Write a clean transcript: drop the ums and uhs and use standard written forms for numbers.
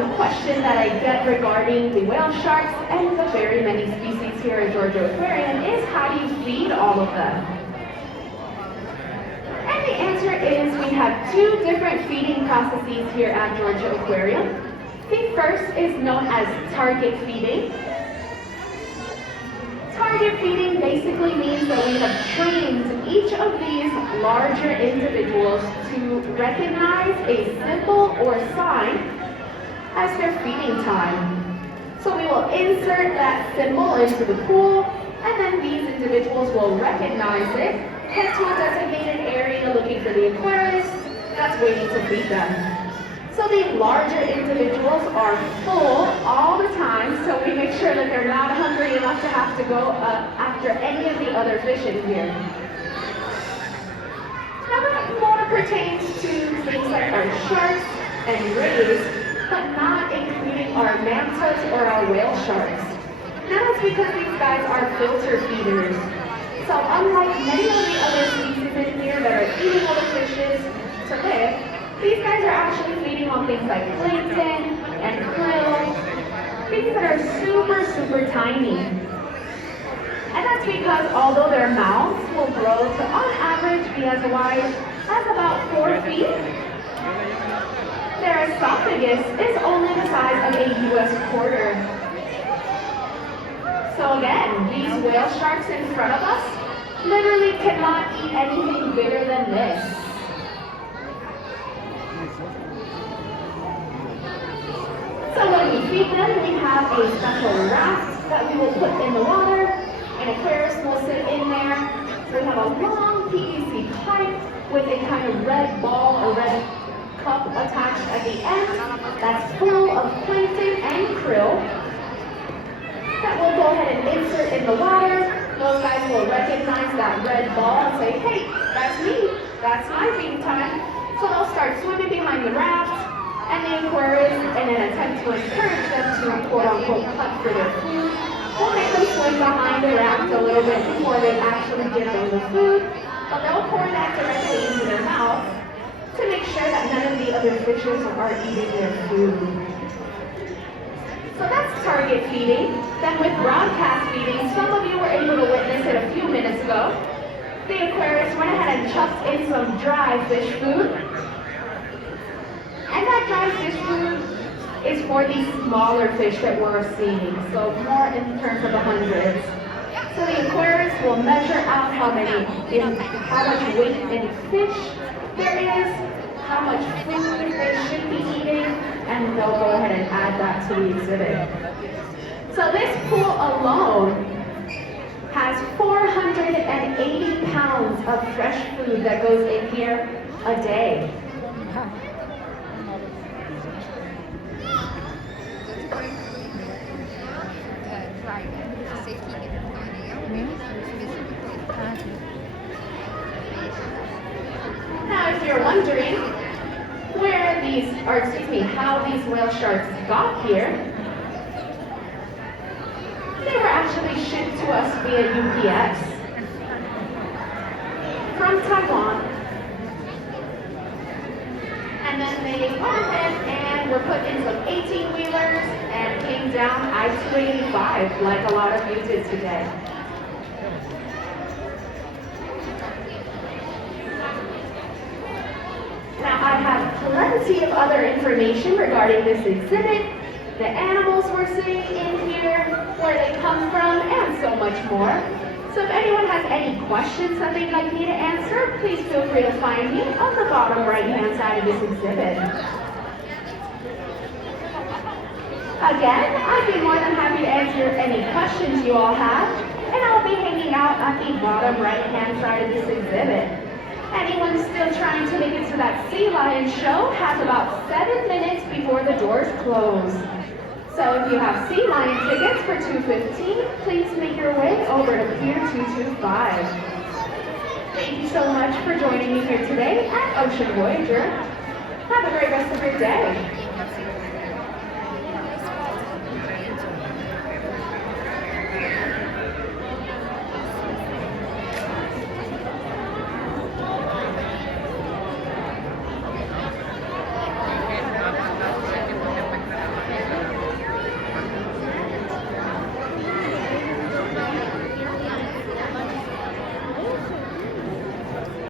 one question that I get regarding the whale sharks and the very many species here at Georgia Aquarium is, how do you feed all of them? And the answer is, we have two different feeding processes here at Georgia Aquarium. The first is known as target feeding. Target feeding basically means that we have trained each of these larger individuals to recognize a symbol or sign as their feeding time. So we will insert that symbol into the pool, and then these individuals will recognize it, head to a designated area looking for the aquarist that's waiting to feed them. So the larger individuals are full all the time, so we make sure that they're not hungry enough to have to go after any of the other fish in here. Now that more pertains to things like our sharks and rays, but not including our mantas or our whale sharks. Now that's because these guys are filter feeders. So unlike many of the other species in here that are eating other fishes to live, these guys are actually feeding on things like plankton and krill, things that are super, super tiny. And that's because although their mouths will grow to, on average, be as wide as about 4 feet, their esophagus is only the size of a U.S. quarter. So again, these whale sharks in front of us literally cannot eat anything bigger than this. So when we feed them, we have a special raft that we will put in the water. An aquarist will sit in there. We have a long PVC pipe with a kind of red ball or red cup attached at the end that's full of plankton and krill that we'll go ahead and insert in the water. Those guys will recognize that red ball and say, hey, that's me. That's my feeding time. So they'll start swimming behind the raft. And the aquarist, in an attempt to encourage them to quote-unquote hunt for their food, will make them swim behind the raft a little bit before they actually give them the food, but they'll pour that directly into their mouth to make sure that none of the other fishes are eating their food. So that's target feeding. Then with broadcast feeding, some of you were able to witness it a few minutes ago. The aquarist went ahead and chucked in some dry fish food. And that dry fish food is for these smaller fish that we're seeing, so more in terms of the hundreds. So the aquarist will measure out how much weight in fish there is, how much food they should be eating, and they'll go ahead and add that to the exhibit. So this pool alone has 480 pounds of fresh food that goes in here a day. Now, if you're wondering how these whale sharks got here, they were actually shipped to us via UPS from Taiwan. And then they went ahead and were put in some 18-wheelers and came down I-285 like a lot of you did today. Now I have plenty of other information regarding this exhibit, the animals we're seeing in here, where they come from, and so much more. So if anyone has any questions that they'd like me to answer, please feel free to find me on the bottom right-hand side of this exhibit. Again, I'd be more than happy to answer any questions you all have, and I'll be hanging out at the bottom right-hand side of this exhibit. Anyone still trying to make it to that sea lion show has about 7 minutes before the doors close. So if you have sea lion tickets for 2:15, please make your way over to Pier 225. Thank you so much for joining me here today at Ocean Voyager. Have a great rest of your day.